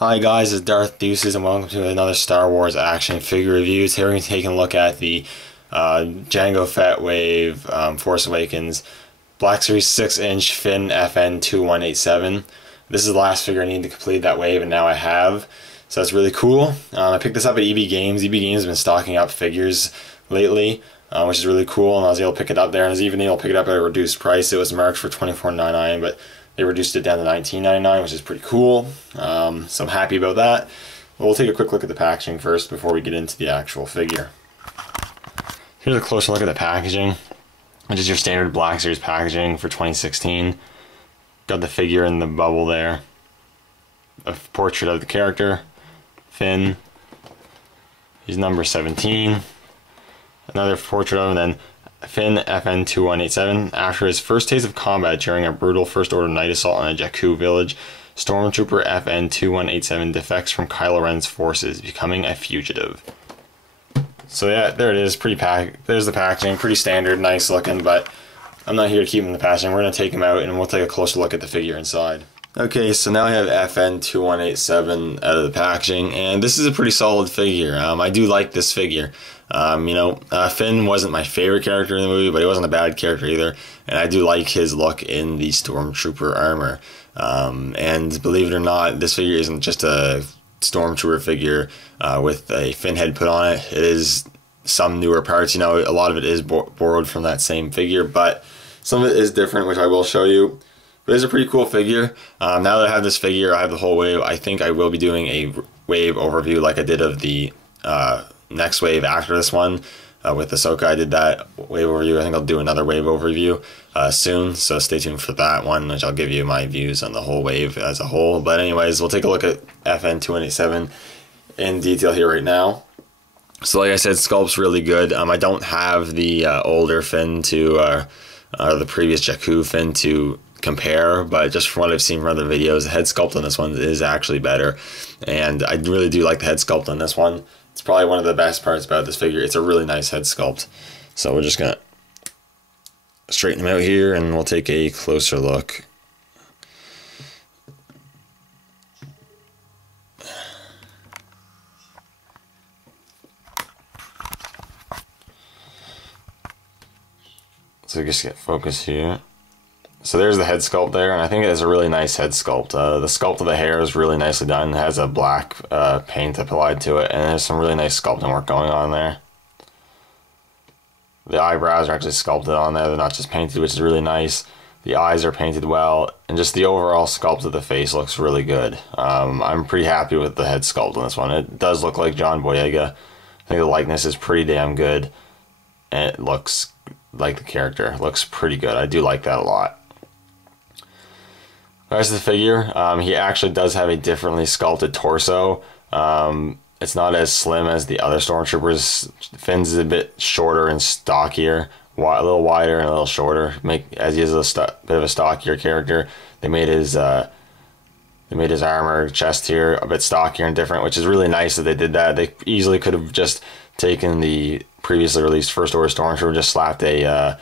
Hi guys, it's Darth Deuces and welcome to another Star Wars action figure review. Today we're going to take a look at the Jango Fett Wave Force Awakens Black Series 6-inch Finn FN-2187. This is the last figure I need to complete that wave, and now I have. So that's really cool. I picked this up at EB Games. EB Games has been stocking up figures lately, which is really cool, and I was able to pick it up there, and I was even able to pick it up at a reduced price. It was marked for $24.99, but they reduced it down to $19.99, which is pretty cool. So I'm happy about that. But we'll take a quick look at the packaging first before we get into the actual figure. Here's a closer look at the packaging, which is your standard Black Series packaging for 2016. Got the figure in the bubble there. A portrait of the character, Finn. He's number 17. Another portrait of him, and then Finn FN-2187. After his first taste of combat during a brutal First Order night assault on a Jakku village, Stormtrooper FN-2187 defects from Kylo Ren's forces, becoming a fugitive. So yeah, there it is. There's the packaging. Pretty standard, nice looking, but I'm not here to keep him in the packaging. We're going to take him out and we'll take a closer look at the figure inside. Okay, so now I have FN-2187 out of the packaging, and this is a pretty solid figure. I do like this figure. Finn wasn't my favorite character in the movie, but he wasn't a bad character either, and I do like his look in the Stormtrooper armor. And believe it or not, this figure isn't just a Stormtrooper figure with a Finn head put on it. It is some newer parts. A lot of it is borrowed from that same figure, but some of it is different, which I will show you. But it's a pretty cool figure. Now that I have this figure, I have the whole wave. I think I will be doing a wave overview like I did of the next wave after this one with Ahsoka. I did that wave overview. I think I'll do another wave overview soon, so stay tuned for that one, which I'll give you my views on the whole wave as a whole. But anyways, we'll take a look at FN-2187 in detail here right now. So like I said, sculpt's really good. I don't have the older Finn to the previous Jakku Finn to compare, but just from what I've seen from other videos, the head sculpt on this one is actually better, and I really do like the head sculpt on this one. It's probably one of the best parts about this figure. It's a really nice head sculpt. So we're just gonna straighten him out here and we'll take a closer look. So just get focus here. So there's the head sculpt there, and I think it is a really nice head sculpt. The sculpt of the hair is really nicely done. It has a black paint applied to it, and there's some really nice sculpting work going on there. The eyebrows are actually sculpted on there. They're not just painted, which is really nice. The eyes are painted well, and just the overall sculpt of the face looks really good. I'm pretty happy with the head sculpt on this one. It does look like John Boyega. I think the likeness is pretty damn good, and it looks like the character. It looks pretty good. I do like that a lot. The rest of the figure, he actually does have a differently sculpted torso. It's not as slim as the other Stormtroopers. Finn's is a bit shorter and stockier, a little wider and a little shorter. As he is a bit of a stockier character, they made his armor chest here a bit stockier and different, which is really nice that they did that. They easily could have just taken the previously released First Order Stormtrooper, just slapped a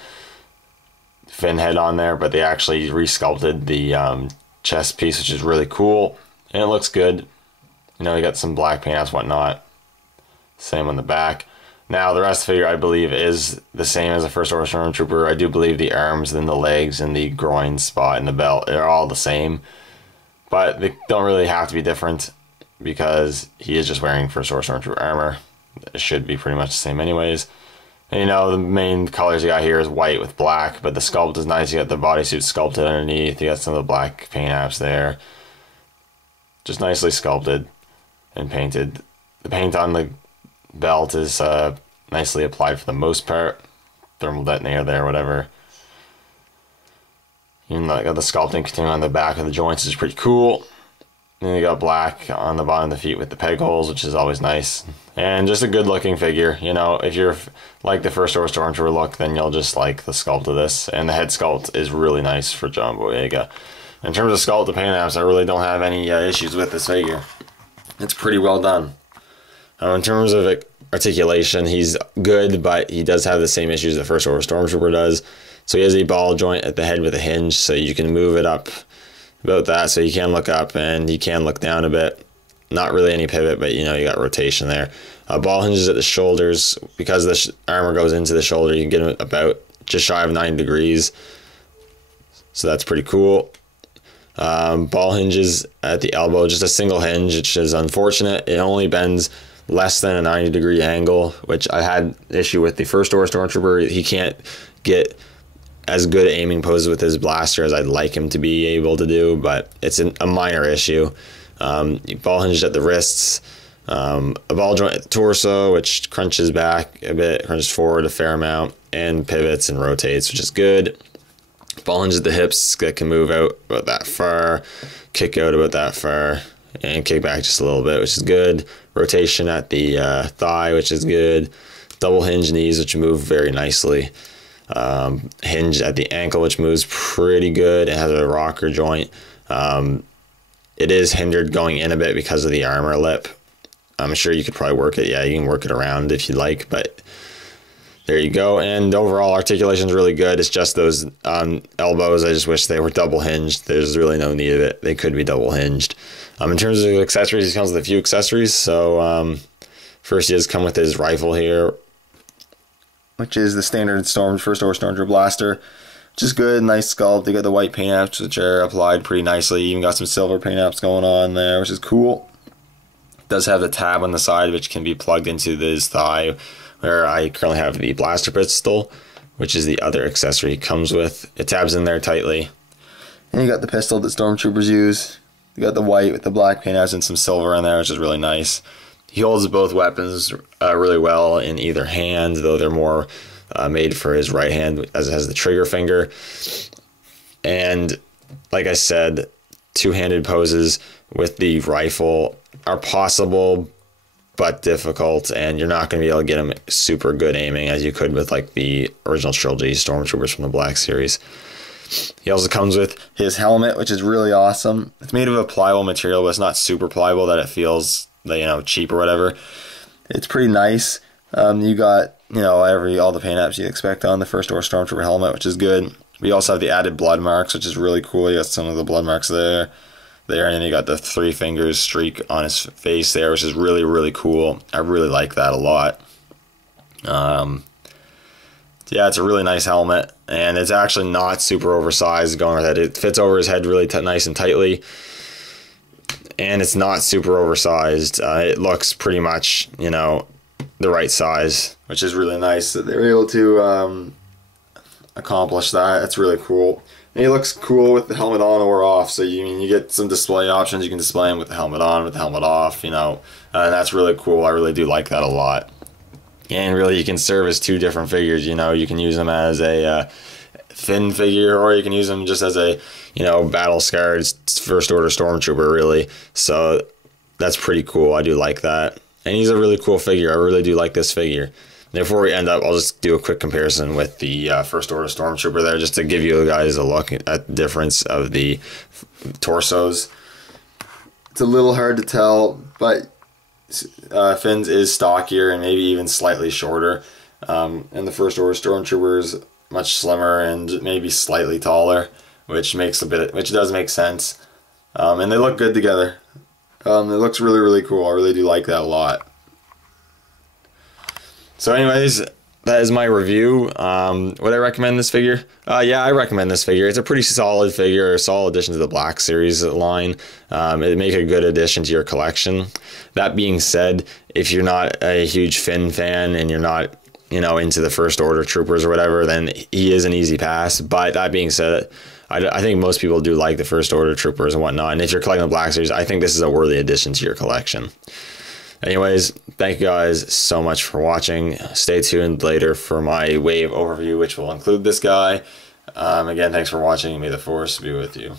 Finn head on there, but they actually resculpted the chest piece, which is really cool, and it looks good. You got some black paint and whatnot. Same on the back. Now the rest of the figure I believe is the same as the First Order Stormtrooper. I do believe the arms and the legs and the groin spot and the belt are all the same, but they don't really have to be different because he is just wearing First Order Stormtrooper armor. It should be pretty much the same anyways. And the main colors you got here is white with black, but the sculpt is nice. You got the bodysuit sculpted underneath. You got some of the black paint apps there. Just nicely sculpted and painted. The paint on the belt is nicely applied for the most part. Thermal detonator there, whatever. You got the sculpting continuing on the back of the joints, is pretty cool. Then you got black on the bottom of the feet with the peg holes, which is always nice. And just a good looking figure. If you're like the First Order Stormtrooper look, then you'll just like the sculpt of this. And the head sculpt is really nice for John Boyega. In terms of sculpt, the paint apps, I really don't have any issues with this figure. It's pretty well done. In terms of articulation, he's good, but he does have the same issues the First Order Stormtrooper does. So he has a ball joint at the head with a hinge, so you can move it up about that, so he can look up and he can look down a bit. not really any pivot, but you know, you got rotation there. Ball hinges at the shoulders. Because the armor goes into the shoulder, you can get them about just shy of 90 degrees. So that's pretty cool. Ball hinges at the elbow, just a single hinge, which is unfortunate. It only bends less than a 90-degree angle, which I had issue with the first order stormtrooper. He can't get as good aiming poses with his blaster as I'd like him to be able to do, but it's a minor issue. Ball hinged at the wrists, a ball joint at the torso, which crunches back a bit, crunches forward a fair amount, and pivots and rotates, which is good. Ball hinge at the hips that can move out about that far, kick out about that far, and kick back just a little bit, which is good. Rotation at the thigh, which is good. Double hinge knees, which move very nicely. Hinge at the ankle, which moves pretty good. It has a rocker joint. It is hindered going in a bit because of the armor lip. I'm sure you could probably work it. Yeah, you can work it around if you'd like, but there you go. And overall articulation is really good. It's just those elbows. I just wish they were double hinged. There's really no need of it. They could be double hinged. In terms of accessories, he comes with a few accessories. So first he does come with his rifle here, which is the standard first order Stormtrooper blaster, which is good. Nice sculpt. They got the white paint apps, which are applied pretty nicely. Even got some silver paint apps going on there, which is cool. It does have the tab on the side, which can be plugged into his thigh, where I currently have the blaster pistol, which is the other accessory it comes with. It tabs in there tightly. And you got the pistol that Stormtroopers use. You got the white with the black paint apps and some silver in there, which is really nice. He holds both weapons really well in either hand, though they're more made for his right hand, as it has the trigger finger. And like I said, two-handed poses with the rifle are possible, but difficult, and you're not going to be able to get him super good aiming as you could with like the original trilogy Stormtroopers from the Black Series. He also comes with his helmet, which is really awesome. It's made of a pliable material, but it's not super pliable that it feels, you know, cheap or whatever. It's pretty nice. You got, you know, all the paint apps you'd expect on the first order Stormtrooper helmet, which is good. We also have the added blood marks, which is really cool. You got some of the blood marks there, and then you got the 3 fingers streak on his face there, which is really, really cool. I really like that a lot. Yeah, it's a really nice helmet, and it's actually not super oversized going with it. It fits over his head really nice and tightly, and it's not super oversized. It looks pretty much, you know, the right size, which is really nice that they're able to accomplish that. It's really cool. And he looks cool with the helmet on or off, so you get some display options. You can display him with the helmet on, with the helmet off, you know, and that's really cool. I really do like that a lot. And really, you can serve as 2 different figures. You know, you can use them as a Finn figure, or you can use them just as a, you know, battle-scarred first order Stormtrooper, really. So that's pretty cool. I do like that. And he's a really cool figure. I really do like this figure. And before we end up, I'll just do a quick comparison with the first order Stormtrooper there, just to give you guys a look at the difference of the torsos. It's a little hard to tell, but Finn's is stockier and maybe even slightly shorter, and the first order Stormtrooper is much slimmer and maybe slightly taller, which does make sense. And they look good together. It looks really, really cool. I really do like that a lot. So anyways, that is my review. Would I recommend this figure? Yeah, I recommend this figure. It's a pretty solid figure, a solid addition to the Black Series line. It'd make a good addition to your collection. That being said, if you're not a huge Finn fan and you're not, you know, into the First Order Troopers or whatever, then he is an easy pass. But that being said, I think most people do like the First Order Troopers and whatnot. And if you're collecting the Black Series, I think this is a worthy addition to your collection. Anyways, thank you guys so much for watching. Stay tuned later for my wave overview, which will include this guy. Again, thanks for watching. May the Force be with you.